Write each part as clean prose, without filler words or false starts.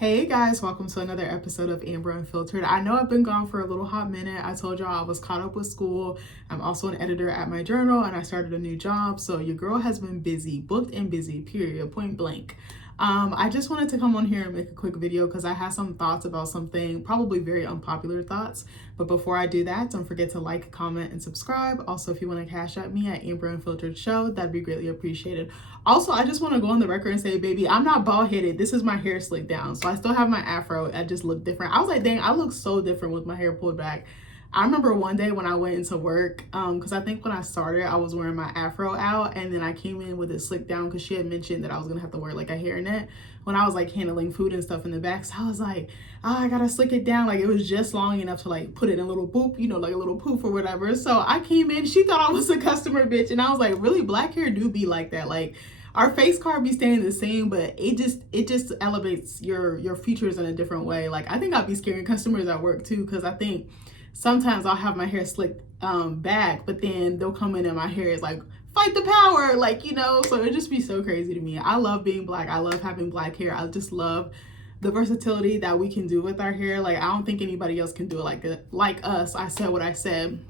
Hey guys, welcome to another episode of Amber Unfiltered. I know I've been gone for a little hot minute. I told y'all I was caught up with school. I'm also an editor at my journal and I started a new job. So your girl has been busy, booked and busy, period, point blank. I just wanted to come on here and make a quick video because I have some thoughts about something, probably very unpopular thoughts. But before I do that, don't forget to like, comment, and subscribe. Also, if you want to cash at me at Amber Unfiltered Show, that'd be greatly appreciated. Also, I just want to go on the record and say, baby, I'm not bald-headed. This is my hair slicked down. So I still have my afro. I just look different. I was like, dang, I look so different with my hair pulled back. I remember one day when I went into work, because I think when I started, I was wearing my afro out, and then I came in with it slicked down because she had mentioned that I was going to have to wear like a hairnet when I was like handling food and stuff in the back. So I was like, oh, I got to slick it down. Like it was just long enough to like put it in a little boop, you know, like a little poof or whatever. So I came in, she thought I was a customer, bitch. And I was like, really, black hair do be like that. Like our face card be staying the same, but it just elevates your features in a different way. Like I think I'll be scaring customers at work too, because I think sometimes I'll have my hair slicked back, but then they'll come in and my hair is like, fight the power, like, you know. So it just be so crazy to me. I love being black. I love having black hair. I just love the versatility that we can do with our hair. Like I don't think anybody else can do it like us. I said what I said.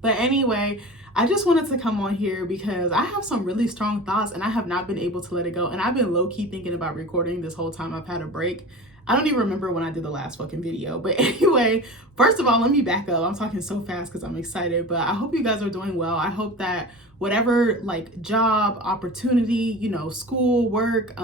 But anyway, I just wanted to come on here because I have some really strong thoughts and I have not been able to let it go. And I've been low-key thinking about recording this whole time I've had a break. I don't even remember when I did the last fucking video. But anyway, first of all, let me back up. I'm talking so fast because I'm excited. But I hope you guys are doing well. I hope that whatever like job, opportunity, you know, school, work,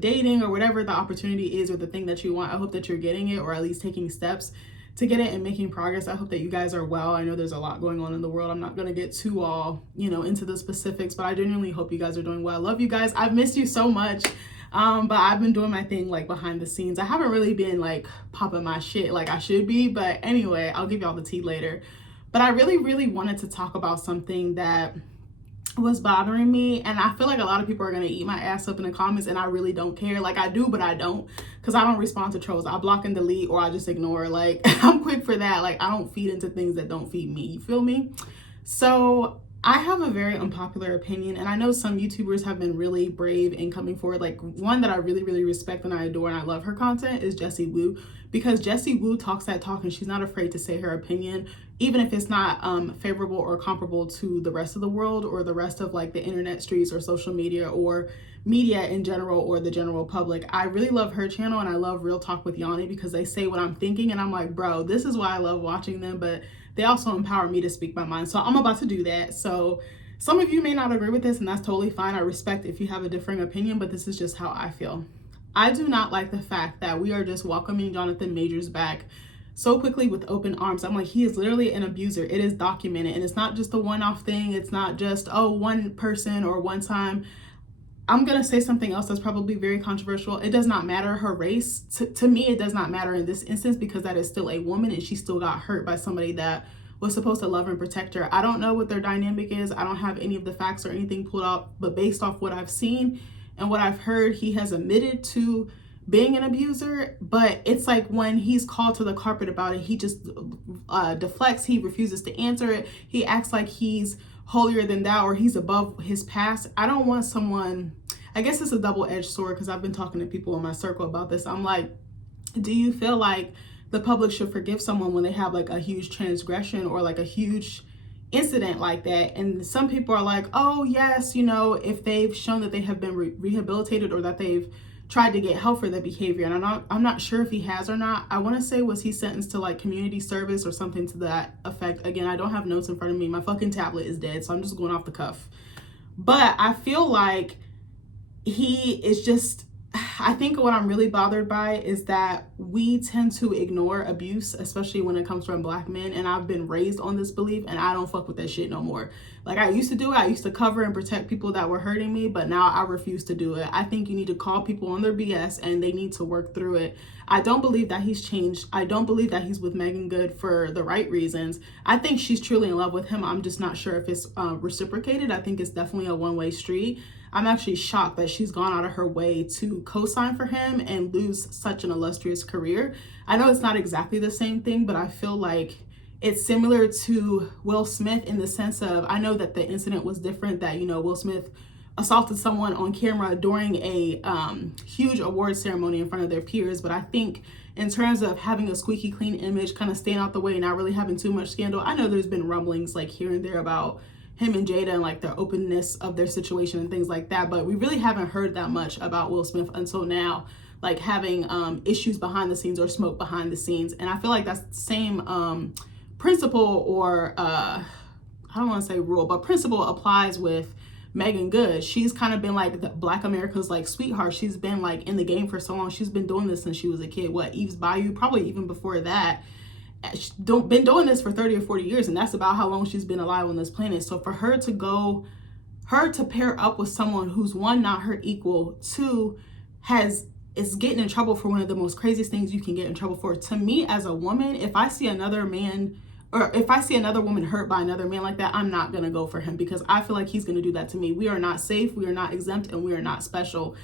dating, or whatever the opportunity is or the thing that you want, I hope that you're getting it or at least taking steps to get it and making progress. I hope that you guys are well. I know there's a lot going on in the world. I'm not going to get too all, you know, into the specifics, but I genuinely hope you guys are doing well. I love you guys. I've missed you so much. But I've been doing my thing like behind the scenes. I haven't really been like popping my shit like I should be, but anyway, I'll give y'all the tea later. But I really wanted to talk about something that was bothering me, and I feel like a lot of people are gonna eat my ass up in the comments, and I really don't care. Like I do, but I don't, because I don't respond to trolls. I block and delete, or I just ignore. Like I'm quick for that. Like I don't feed into things that don't feed me, you feel me? So I have a very unpopular opinion, and I know some YouTubers have been really brave in coming forward. Like one that I really respect and I adore and I love her content is Jessie Woo, because Jessie Woo talks that talk and she's not afraid to say her opinion, even if it's not favorable or comparable to the rest of the world or the rest of like the internet streets or social media or media in general or the general public. I really love her channel, and I love Real Talk with Yanni because they say what I'm thinking, and I'm like, bro, this is why I love watching them, but they also empower me to speak my mind. So I'm about to do that. So some of you may not agree with this, and that's totally fine. I respect if you have a differing opinion, but this is just how I feel. I do not like the fact that we are just welcoming Jonathan Majors back so quickly with open arms. I'm like, he is literally an abuser. It is documented, and it's not just a one-off thing. It's not just, oh, one person or one time. I'm going to say something else that's probably very controversial. It does not matter her race. To me, it does not matter in this instance because that is still a woman and she still got hurt by somebody that was supposed to love and protect her. I don't know what their dynamic is. I don't have any of the facts or anything pulled out, but based off what I've seen and what I've heard, he has admitted to being an abuser, but it's like when he's called to the carpet about it, he just deflects. He refuses to answer it. He acts like he's holier than thou or he's above his past. I don't want someone, I guess it's a double-edged sword because I've been talking to people in my circle about this. I'm like, do you feel like the public should forgive someone when they have like a huge transgression or like a huge incident like that? And some people are like, oh yes, you know, if they've shown that they have been rehabilitated or that they've tried to get help for the behavior. And I'm not sure if he has or not. I want to say, was he sentenced to like community service or something to that effect? Again, I don't have notes in front of me. My fucking tablet is dead, so I'm just going off the cuff. But I feel like he is just, I think what I'm really bothered by is that we tend to ignore abuse, especially when it comes from Black men. And I've been raised on this belief and I don't fuck with that shit no more. Like I used to do it. I used to cover and protect people that were hurting me, but now I refuse to do it. I think you need to call people on their BS and they need to work through it. I don't believe that he's changed. I don't believe that he's with Megan Good for the right reasons. I think she's truly in love with him. I'm just not sure if it's reciprocated. I think it's definitely a one-way street. I'm actually shocked that she's gone out of her way to co-sign for him and lose such an illustrious career. I know it's not exactly the same thing, but I feel like it's similar to Will Smith in the sense of, I know that the incident was different, that, you know, Will Smith assaulted someone on camera during a huge award ceremony in front of their peers. But I think in terms of having a squeaky clean image, kind of staying out the way, not really having too much scandal, I know there's been rumblings like here and there about him and Jada and like the openness of their situation and things like that, but we really haven't heard that much about Will Smith until now, like having issues behind the scenes or smoke behind the scenes. And I feel like that's the same principle, or I don't want to say rule, but principle applies with Megan Good. She's kind of been like the Black America's like sweetheart. She's been like in the game for so long. She's been doing this since she was a kid. What, Eve's Bayou, probably even before that. She's been doing this for 30 or 40 years, and that's about how long she's been alive on this planet. So for her to pair up with someone who's, one, not her equal, two, is getting in trouble for one of the most craziest things you can get in trouble for. To me, as a woman, if I see another man, or if I see another woman hurt by another man like that, I'm not gonna go for him, because I feel like he's gonna do that to me. We are not safe, we are not exempt, and we are not special.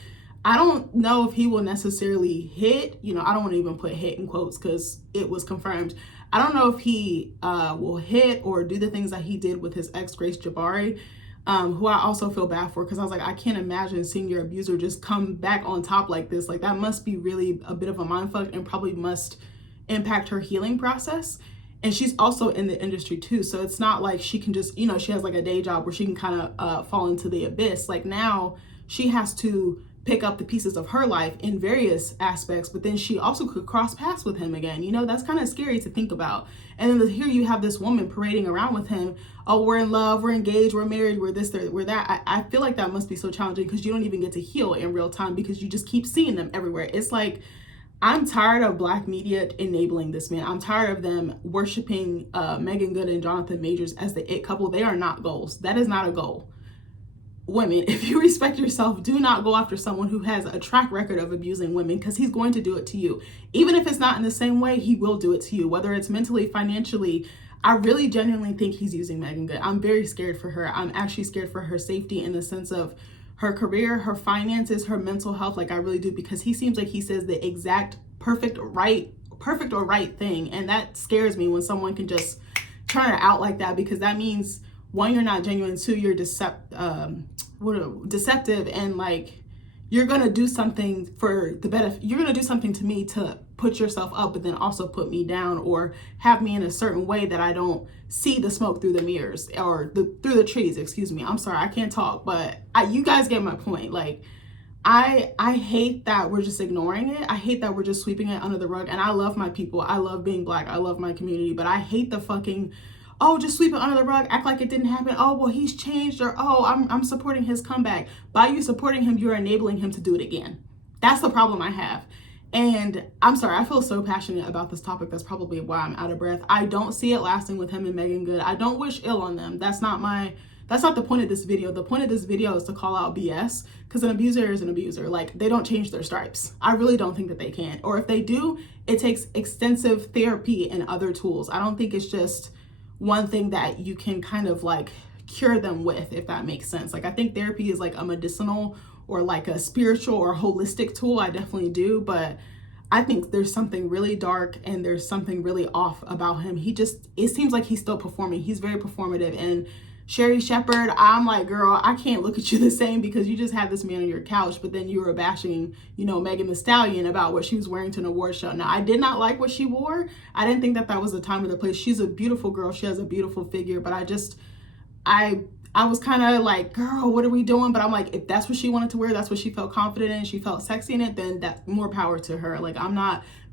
I don't know if he will necessarily hit, I don't want to even put hit in quotes because it was confirmed. I don't know if he will hit or do the things that he did with his ex, Grace Jabari, who I also feel bad for, because I was like, I can't imagine seeing your abuser just come back on top like this. Like, that must be really a bit of a mindfuck and probably must impact her healing process. And she's also in the industry too. So it's not like she can just, she has like a day job where she can kind of fall into the abyss. Like, now she has to pick up the pieces of her life in various aspects, but then she also could cross paths with him again. That's kind of scary to think about. And then here you have this woman parading around with him. Oh, we're in love, we're engaged, we're married, we're this, we're that. I feel like that must be so challenging, because you don't even get to heal in real time, because you just keep seeing them everywhere. It's like, I'm tired of Black media enabling this man. I'm tired of them worshiping Megan Good and Jonathan Majors as the it couple. They are not goals. That is not a goal. Women, if you respect yourself, do not go after someone who has a track record of abusing women, because he's going to do it to you. Even if it's not in the same way, he will do it to you, whether it's mentally, financially. I really genuinely think he's using Megan Good. I'm very scared for her. I'm actually scared for her safety in the sense of her career, her finances, her mental health. Like, I really do, because he seems like he says the exact perfect or right thing. And that scares me when someone can just turn it out like that, because that means, one, you're not genuine, two, you're deceptive, and like, you're gonna do something for the better. You're gonna do something to me to put yourself up, but then also put me down, or have me in a certain way that I don't see the smoke through the mirrors, or through the trees. Excuse me. I'm sorry, I can't talk, but you guys get my point. Like, I hate that we're just ignoring it. I hate that we're just sweeping it under the rug. And I love my people. I love being Black. I love my community. But I hate the fucking, oh, just sweep it under the rug, act like it didn't happen. Oh, well, he's changed, or oh, I'm supporting his comeback. By you supporting him, you're enabling him to do it again. That's the problem I have. And I'm sorry, I feel so passionate about this topic. That's probably why I'm out of breath. I don't see it lasting with him and Megan Good. I don't wish ill on them. That's not the point of this video. The point of this video is to call out BS, because an abuser is an abuser. Like, they don't change their stripes. I really don't think that they can. Or if they do, it takes extensive therapy and other tools. I don't think it's just one thing that you can kind of like cure them with, if that makes sense. Like, I think therapy is like a medicinal or like a spiritual or holistic tool. I definitely do. But I think there's something really dark and there's something really off about him. It seems like he's still performing. He's very performative. And Sherry Shepherd, I'm like, girl, I can't look at you the same, because you just had this man on your couch, but then you were bashing, Megan Thee Stallion about what she was wearing to an award show. Now, I did not like what she wore. I didn't think that was the time or the place. She's a beautiful girl. She has a beautiful figure, but I was kind of like, girl, what are we doing? But I'm like, if that's what she wanted to wear, that's what she felt confident in, she felt sexy in it, then that more power to her. Like,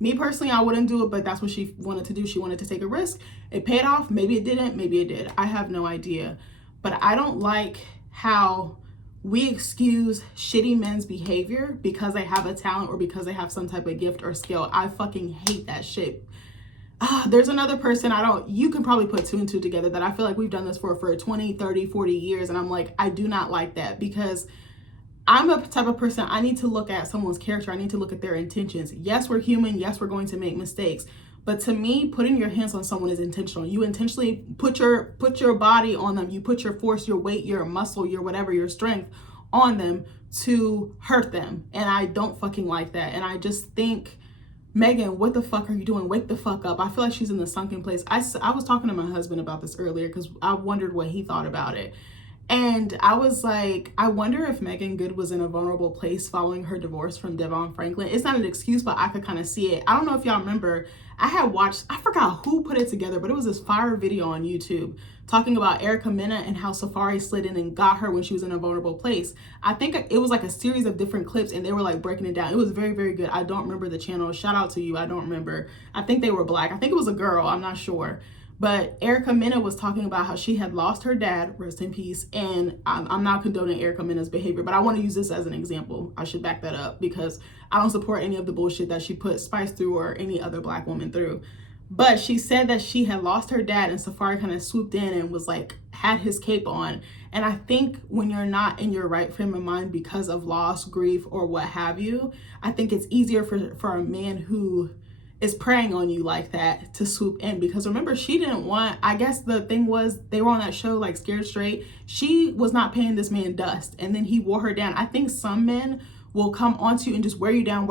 me personally, I wouldn't do it, but that's what she wanted to do. She wanted to take a risk. It paid off. Maybe it didn't. Maybe it did. I have no idea. But I don't like how we excuse shitty men's behavior because they have a talent or because they have some type of gift or skill. I fucking hate that shit. There's another person, you can probably put two and two together, that I feel like we've done this for 20, 30, 40 years. And I'm like, I do not like that, because I'm a type of person, I need to look at someone's character. I need to look at their intentions. Yes, we're human. Yes, we're going to make mistakes. But to me, putting your hands on someone is intentional. You intentionally put your body on them. You put your force, your weight, your muscle, your whatever, your strength on them to hurt them. And I don't fucking like that. And I just think, Megan, what the fuck are you doing? Wake the fuck up. I feel like she's in the sunken place. I was talking to my husband about this earlier, because I wondered what he thought about it. And I was like, I wonder if Megan Good was in a vulnerable place following her divorce from Devon Franklin. It's not an excuse, but I could kind of see it. I don't know if y'all remember, I had watched, I forgot who put it together, but it was this fire video on YouTube talking about Erica Mena and how Safari slid in and got her when she was in a vulnerable place. I think it was like a series of different clips and they were like breaking it down. It was very, very good. I don't remember the channel. Shout out to you. I don't remember. I think they were Black. I think it was a girl. I'm not sure. But Erica Mena was talking about how she had lost her dad, rest in peace. And I'm not condoning Erica Mena's behavior, but I want to use this as an example. I should back that up because I don't support any of the bullshit that she put Spice through or any other Black woman through. But she said that she had lost her dad and Safari kind of swooped in and was like, had his cape on. And I think when you're not in your right frame of mind because of loss, grief, or what have you, I think it's easier for a man who is preying on you like that to swoop in. Because remember, she didn't want, I guess the thing was they were on that show like Scared Straight. She was not paying this man dust and then he wore her down. I think some men will come onto you and just wear you down,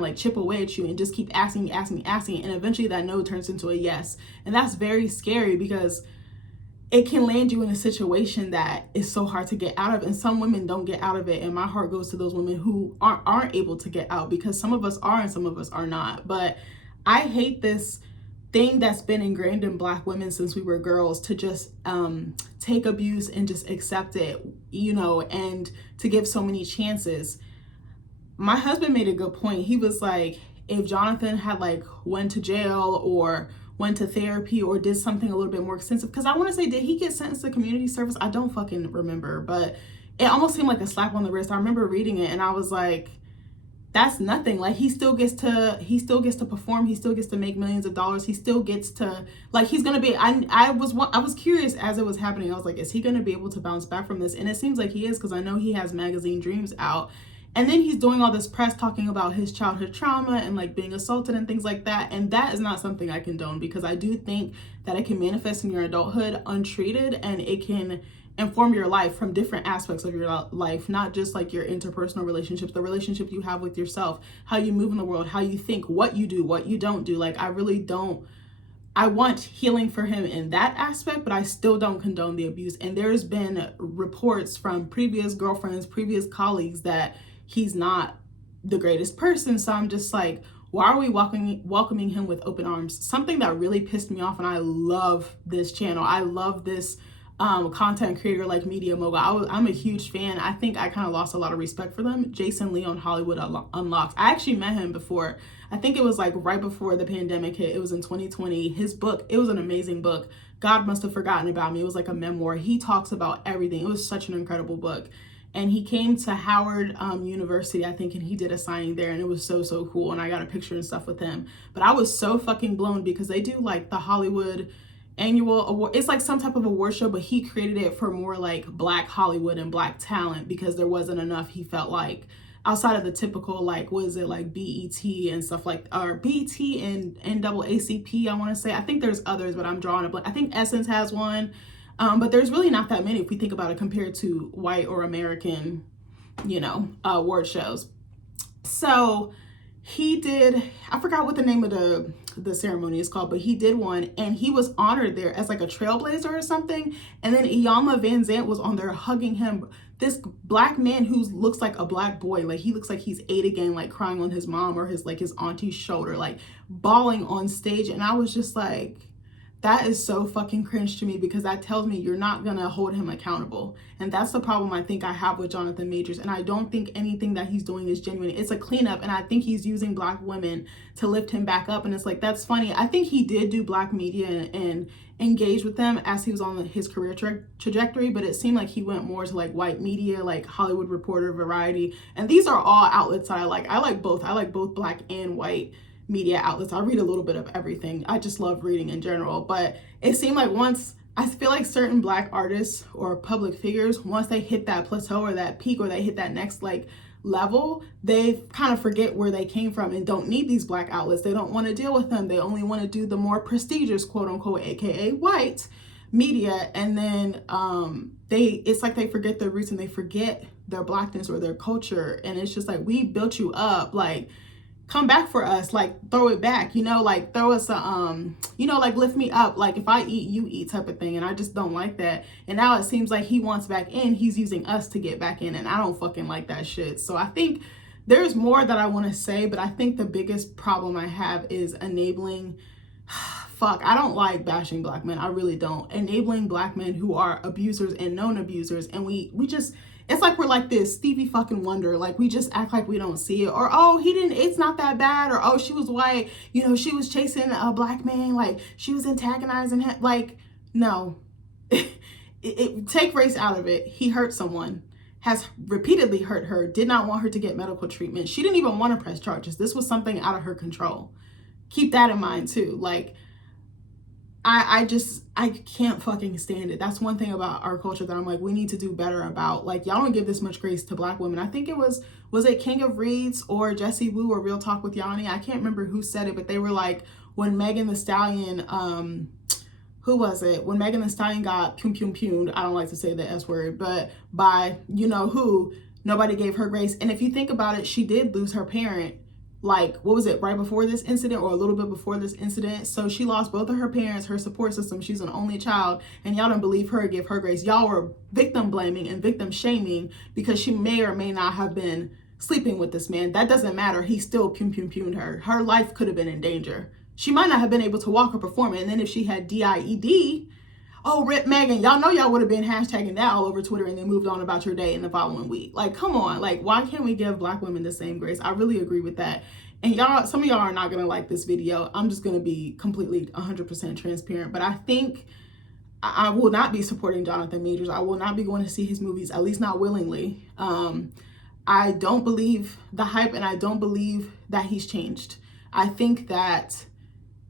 like chip away at you and just keep asking. And eventually that no turns into a yes. And that's very scary because it can land you in a situation that is so hard to get out of. And some women don't get out of it. And my heart goes to those women who aren't able to get out, because some of us are and some of us are not. But I hate this thing that's been ingrained in Black women since we were girls to just take abuse and just accept it, you know, and to give so many chances. My husband made a good point. He was like, if Jonathan had like went to jail or went to therapy or did something a little bit more extensive, because I want to say, did he get sentenced to community service? I don't fucking remember, but it almost seemed like a slap on the wrist. I remember reading it and I was like, that's nothing. Like he still gets to perform. He still gets to make millions of dollars. He still gets to, like, he's gonna be. I was curious as it was happening. I was like, is he gonna be able to bounce back from this? And it seems like he is, because I know he has Magazine Dreams out. And then he's doing all this press talking about his childhood trauma and like being assaulted and things like that. And that is not something I condone, because I do think that it can manifest in your adulthood untreated, and it can inform your life from different aspects of your life, not just like your interpersonal relationships, the relationship you have with yourself, how you move in the world, how you think, what you do, what you don't do. Like I want healing for him in that aspect, but I still don't condone the abuse. And there's been reports from previous girlfriends, previous colleagues that he's not the greatest person. So I'm just like, why are we welcoming him with open arms? Something that really pissed me off, and I love this channel. I love this content creator like Media Mogul. I'm a huge fan. I think I kind of lost a lot of respect for them. Jason Lee on Hollywood Unlocked. I actually met him before. I think it was like right before the pandemic hit. It was in 2020. His book, it was an amazing book. God Must Have Forgotten About Me. It was like a memoir. He talks about everything. It was such an incredible book. And he came to Howard University, I think, and he did a signing there, and it was so, so cool. And I got a picture and stuff with him. But I was so fucking blown, because they do like the Hollywood annual award. It's like some type of award show, but he created it for more like Black Hollywood and Black talent, because there wasn't enough, he felt like, outside of the typical, like, what is it, like BET and stuff like, or BET and NAACP, I want to say. I think there's others, but I'm drawing a blank. I think Essence has one. But there's really not that many if we think about it compared to white or American, you know, award shows. So he did, I forgot what the name of the ceremony is called, but he did one, and he was honored there as like a trailblazer or something. And then Iyanla Vanzant was on there hugging him. This Black man who looks like a Black boy, like he looks like he's 8 again, like crying on his mom or his auntie's shoulder, like bawling on stage. And I was just like, that is so fucking cringe to me, because that tells me you're not gonna hold him accountable. And that's the problem I think I have with Jonathan Majors. And I don't think anything that he's doing is genuine. It's a cleanup, and I think he's using Black women to lift him back up. And it's like, that's funny. I think he did do Black media and engage with them as he was on his career trajectory, but it seemed like he went more to like white media, like Hollywood Reporter, Variety. And these are all outlets that I like. I like both. I like both Black and white media outlets. I read a little bit of everything. I just love reading in general. But it seemed like once, I feel like certain Black artists or public figures, once they hit that plateau or that peak, or they hit that next like level, they kind of forget where they came from and don't need these Black outlets. They don't want to deal with them. They only want to do the more prestigious, quote unquote, AKA white media. And then it's like they forget their roots and they forget their Blackness or their culture. And it's just like, we built you up. Like, come back for us, like throw it back, you know, like throw us a you know, like lift me up, like if I eat you eat type of thing. And I just don't like that. And now it seems like he wants back in, he's using us to get back in, and I don't fucking like that shit. So I think there's more that I want to say, but I think the biggest problem I have is enabling fuck, I don't like bashing black men. I really don't. Enabling black men who are abusers and known abusers. And we just, it's like we're like this Stevie fucking Wonder. Like we just act like we don't see it. Or, oh, he didn't, it's not that bad. Or, oh, she was white. You know, she was chasing a black man. Like she was antagonizing him. Like, no. Take race out of it. He hurt someone. Has repeatedly hurt her. Did not want her to get medical treatment. She didn't even want to press charges. This was something out of her control. Keep that in mind too. Like, I can't fucking stand it. That's one thing about our culture that I'm like, we need to do better about. Like, y'all don't give this much grace to black women. I think it was it King of Reeds or Jesse Wu or Real Talk with Yanni? I can't remember who said it, but they were like, when Megan Thee Stallion, who was it? When Megan Thee Stallion got pumed, I don't like to say the S word, but by, you know who, nobody gave her grace. And if you think about it, she did lose her parent. Like, what was it, right before this incident or a little bit before this incident? So she lost both of her parents, her support system. She's an only child, and y'all don't believe her, give her grace. Y'all were victim blaming and victim shaming because she may or may not have been sleeping with this man. That doesn't matter. He still pumed her. Her life could have been in danger. She might not have been able to walk or perform. And then if she had DIED, oh, rip Megan, y'all know y'all would have been hashtagging that all over Twitter and then moved on about your day in the following week. Like, come on. Like, why can't we give black women the same grace? I really agree with that. And y'all, some of y'all are not going to like this video. I'm just going to be completely 100% transparent. But I think I will not be supporting Jonathan Majors. I will not be going to see his movies, at least not willingly. I don't believe the hype, and I don't believe that he's changed. I think that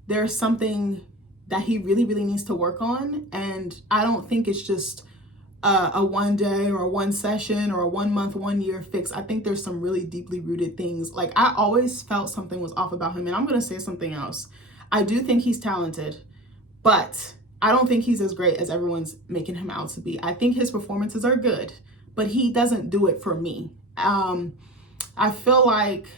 there's something that he really, really needs to work on. And I don't think it's just a one day or a one session or a 1 month, 1 year fix. I think there's some really deeply rooted things. Like, I always felt something was off about him. And I'm going to say something else. I do think he's talented, but I don't think he's as great as everyone's making him out to be. I think his performances are good, but he doesn't do it for me. I feel like,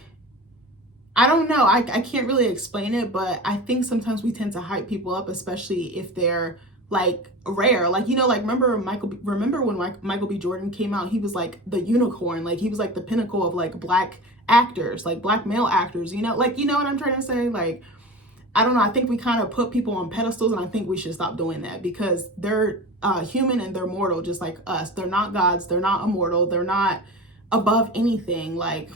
I don't know, I can't really explain it, but I think sometimes we tend to hype people up, especially if they're like rare. Like, you know, like remember when Michael B. Jordan came out, he was like the unicorn, like he was like the pinnacle of like black actors, like black male actors, you know, like, you know what I'm trying to say? Like, I don't know, I think we kind of put people on pedestals, and I think we should stop doing that, because they're human and they're mortal just like us. They're not gods, they're not immortal, they're not above anything. Like,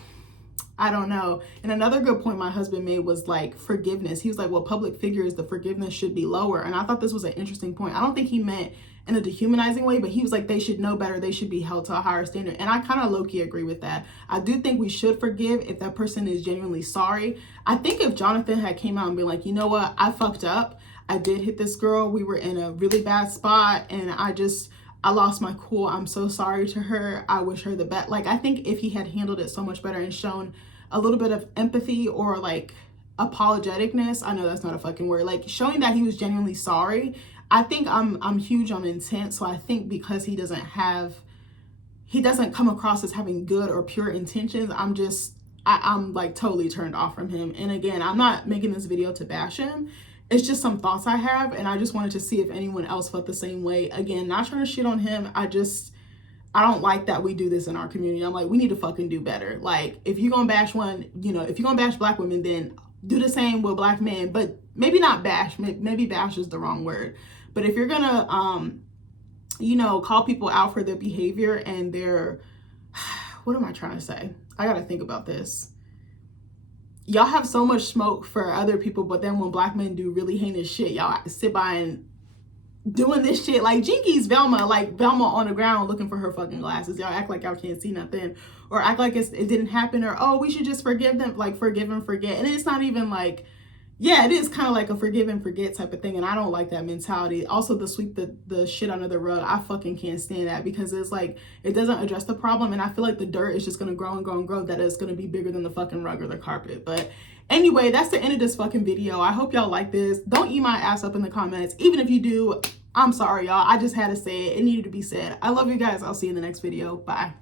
I don't know. And another good point my husband made was like forgiveness. He was like, well, public figures, the forgiveness should be lower. And I thought this was an interesting point. I don't think he meant in a dehumanizing way, but he was like, they should know better. They should be held to a higher standard. And I kind of low-key agree with that. I do think we should forgive if that person is genuinely sorry. I think if Jonathan had came out and been like, you know what, I fucked up. I did hit this girl. We were in a really bad spot, and I lost my cool. I'm so sorry to her. I wish her the best. Like, I think if he had handled it so much better and shown a little bit of empathy or like apologeticness, I know that's not a fucking word, like showing that he was genuinely sorry. I think I'm huge on intent. So I think because he doesn't come across as having good or pure intentions, I'm like totally turned off from him. And again, I'm not making this video to bash him. It's just some thoughts I have, and I just wanted to see if anyone else felt the same way. Again, not trying to shit on him. I don't like that we do this in our community. I'm like, we need to fucking do better. Like, if you're gonna bash one, you know, if you're gonna bash black women, then do the same with black men, but maybe not bash. Maybe bash is the wrong word. But if you're gonna, you know, call people out for their behavior and their, what am I trying to say? I gotta think about this. Y'all have so much smoke for other people, but then when black men do really heinous shit, y'all sit by and doing this shit. Like Jinkies Velma on the ground looking for her fucking glasses. Y'all act like y'all can't see nothing, or act like it didn't happen, or, oh, we should just forgive them, like forgive and forget. And it's not even like, yeah, it is kind of like a forgive and forget type of thing, and I don't like that mentality. Also, the sweep the shit under the rug, I fucking can't stand that, because it's like, it doesn't address the problem, and I feel like the dirt is just gonna grow and grow and grow, that it's gonna be bigger than the fucking rug or the carpet. But anyway, that's the end of this fucking video. I hope y'all like this. Don't eat my ass up in the comments. Even if you do, I'm sorry, y'all. I just had to say it. It needed to be said. I love you guys. I'll see you in the next video. Bye.